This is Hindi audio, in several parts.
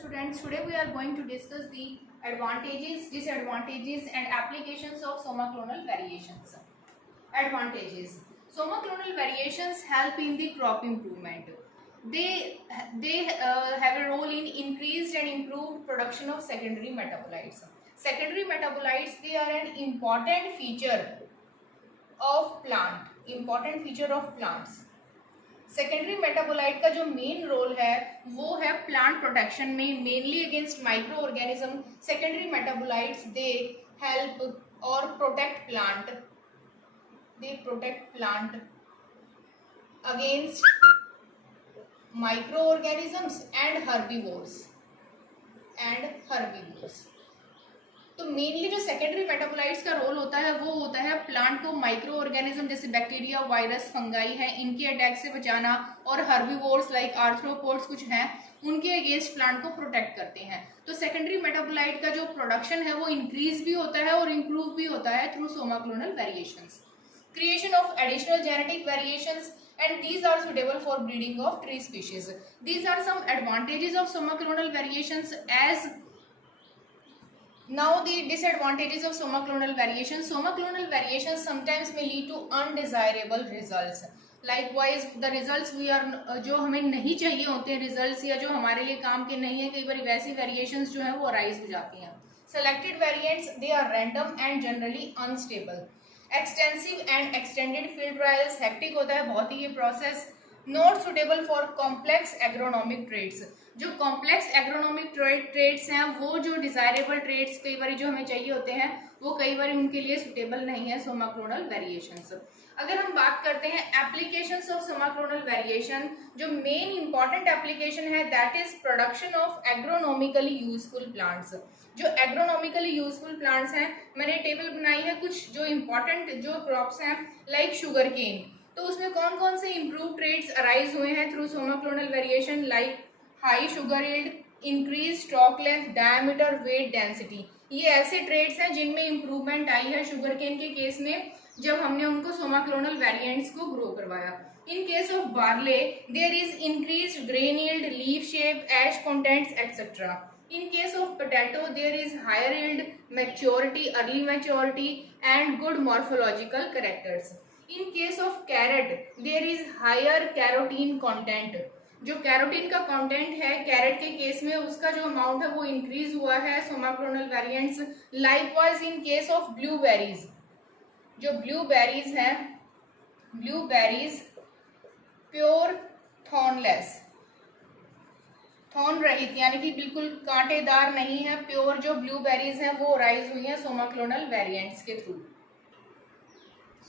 students, today we are going to discuss the advantages, disadvantages and applications of somaclonal variations. Advantages. Somaclonal variations help in the crop improvement. They have a role in increased and improved production of secondary metabolites. Secondary metabolites, they are an important feature of plants. Secondary metabolite का जो मेन रोल है वो है प्लांट प्रोटेक्शन में, mainly against micro organism. Secondary metabolites they help और protect plant against micro organisms and herbivores. तो मेनली जो सेकेंडरी मेटाबोलाइट्स का रोल होता है वो होता है प्लांट को माइक्रो ऑर्गेनिज्म जैसे बैक्टीरिया, वायरस, फंगाई है, इनके अटैक से बचाना, और हर्बीवोर्स लाइक आर्थ्रोपोड्स कुछ हैं उनके अगेंस्ट प्लांट को प्रोटेक्ट करते हैं. तो सेकेंडरी मेटाबोलाइट का जो प्रोडक्शन है वो इंक्रीज भी होता है और इम्प्रूव भी होता है through somaclonal variations. Creation of additional genetic variations and these are suitable for breeding of tree species. These are some advantages of somaclonal variations. As now the disadvantages of somaclonal variations. Somaclonal variations sometimes may lead to undesirable results. Likewise the results we are जो हमें नहीं चाहिए होते हैं results या जो हमारे लिए काम के नहीं है, कई बार वैसी variations जो है वो arise हो जाती हैं. Selected variants, they are random and generally unstable. Extensive and extended field trials, hectic होता है बहुत ही ये process. Not suitable for complex agronomic traits. जो कॉम्प्लेक्स एग्रोनॉमिक ट्रेड्स हैं वो जो डिजायरेबल ट्रेड्स कई बार जो हमें चाहिए होते हैं वो कई बार उनके लिए सुटेबल नहीं है सोमाक्लोनल वेरिएशंस. अगर हम बात करते हैं एप्लीकेशंस ऑफ सोमाक्लोनल वेरिएशन, जो मेन इंपॉर्टेंट एप्लीकेशन है that is production of agronomically useful plants. जो एग्रोनॉमिकली यूजफुल प्लांट्स हैं, मैंने टेबल बनाई है कुछ जो इंपॉर्टेंट जो क्रॉप्स हैं लाइक शुगर केन. तो उसमें कौन कौन से इम्प्रूव ट्रेड्स अराइज हुए हैं through somaclonal variation, like high sugar yield, increase stalk length, diameter, weight, density. ये ऐसे ट्रेड्स हैं जिनमें इंप्रूवमेंट आई है शुगर केन के केस में जब हमने उनको सोमाक्लोनल वेरिएंट्स को ग्रो करवाया. In case of barley, there is increased grain yield, leaf shape, ash contents, etc. In case of potato, there is higher yield, maturity, early maturity, and good morphological characters. In case of carrot, there is higher carotene content. जो कैरोटीन का कंटेंट है कैरेट के केस में उसका जो अमाउंट है वो इंक्रीज हुआ है somaclonal variants. Likewise in case of blueberries, जो ब्लूबेरीज हैं, ब्लूबेरीज प्योर थॉर्नलेस, थॉर्न रहित यानी कि बिल्कुल कांटेदार नहीं है, प्योर जो ब्लूबेरीज हैं वो राइज हुई हैं सोमाक्लोनल वेरिएंट्स के थ्रू.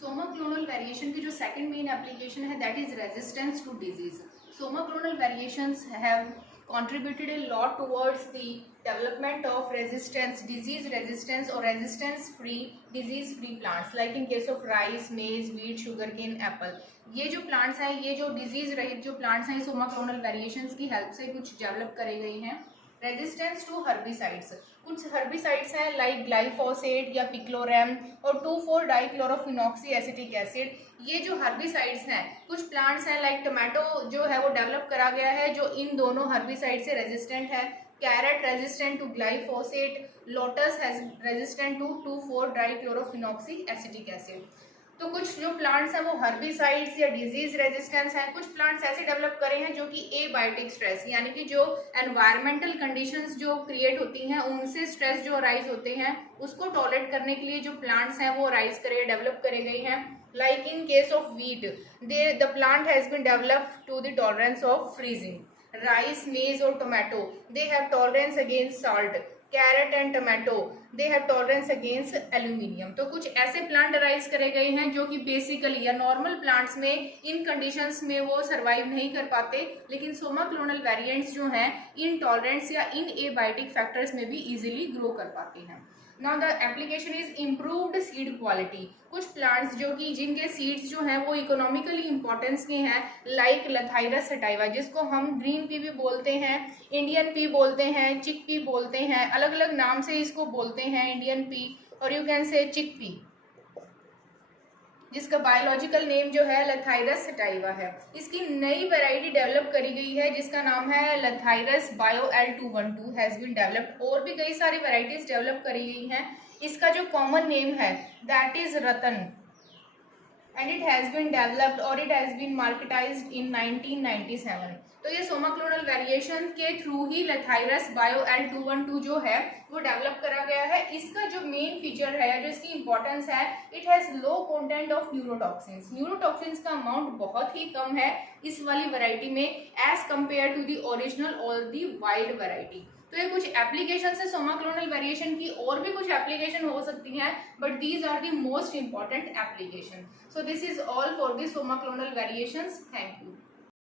सोमाक्लोनल वेरिएशन की जो सेकंड मेन एप्लीकेशन है that is resistance to disease. Somaclonal variations have contributed a lot towards the development of resistance, disease resistance or resistance free, disease free plants like in case of rice, maize, wheat, sugarcane, apple. ये जो प्लांट्स हैं, ये जो डिजीज रहित जो प्लांट्स हैं, सोमाक्लोनल वेरिएशंस की हेल्प से कुछ डेवलप करे गई हैं. रेजिस्टेंस टू हर्बिसाइड्स, कुछ हर्बिसाइड्स हैं लाइक ग्लाइफोसेट या पिक्लोरैम और 2,4-डाइक्लोरोफिनॉक्सी एसिटिक एसिड. ये जो हर्बिसाइड्स हैं, कुछ प्लांट्स हैं लाइक टोमेटो जो है वो डेवलप करा गया है जो इन दोनों हर्बिसाइड से रेजिस्टेंट है. Carrot resistant to glyphosate, lotus resistant to two four dichlorophenoxy acetic acid. तो कुछ जो प्लांट्स हैं वो हर्बिसाइड्स या डिजीज रेजिस्टेंस हैं. कुछ प्लांट्स ऐसे डेवलप करे हैं जो कि एबायोटिक स्ट्रेस यानी कि जो एनवायरमेंटल कंडीशंस जो क्रिएट होती हैं उनसे स्ट्रेस जो अराइज होते हैं उसको टॉलरेट करने के लिए जो प्लांट्स हैं वो अराइज करे डेवलप करे गए हैं. Like in case of wheat, the plant has been developed to the tolerance of freezing. Rice, maize और tomato, they have tolerance against salt. Carrot and tomato, they have tolerance against aluminium. तो कुछ ऐसे प्लांट अराइज करे गए हैं जो कि बेसिकली या नॉर्मल प्लांट्स में इन कंडीशंस में वो सर्वाइव नहीं कर पाते, लेकिन सोमाक्लोनल वेरिएंट्स जो हैं इन टॉलरेंस या इन एबायोटिक फैक्टर्स में भी इजीली ग्रो कर पाते हैं. Now the application is improved seed quality. कुछ प्लांट्स जो कि जिनके सीड्स जो हैं वो इकोनॉमिकली इंपॉर्टेंस के हैं लाइक लथाइरस सटाइवा जिसको हम ग्रीन पी भी बोलते हैं, इंडियन पी बोलते हैं, चिक पी बोलते हैं, अलग अलग नाम से इसको बोलते हैं. इंडियन पी और यू कैन से चिक पी. जिसका बायोलॉजिकल नेम जो है लथाइरस सटाइवा है। इसकी नई वैरायटी डेवलप करी गई है जिसका नाम है Lathyrus bio L212 has been developed. और भी कई सारी वैरायटीज डेवलप करी गई हैं। इसका जो कॉमन नेम है that is Ratan and it has been developed or it has been marketized in 1997। तो ये सोमाक्लोनल वेरिएशन के थ्रू ही लथाइरस बायो L212 जो है वो डेवलप करा गया है। इसका जो मेन फीचर है, जो इसकी इंपॉर्टेंस है, it has low content of neurotoxins. Neurotoxins का अमाउंट बहुत ही कम है इस वाली वैरायटी में as compare to the original और दी वाइल्ड वैरायटी। तो ये कुछ एप्लीकेशन है सोमाक्लोनल वेरिएशन की, और भी कुछ एप्लीकेशन हो सकती हैं, but these are the most important application. So this is all for the somaclonal variations. Thank you.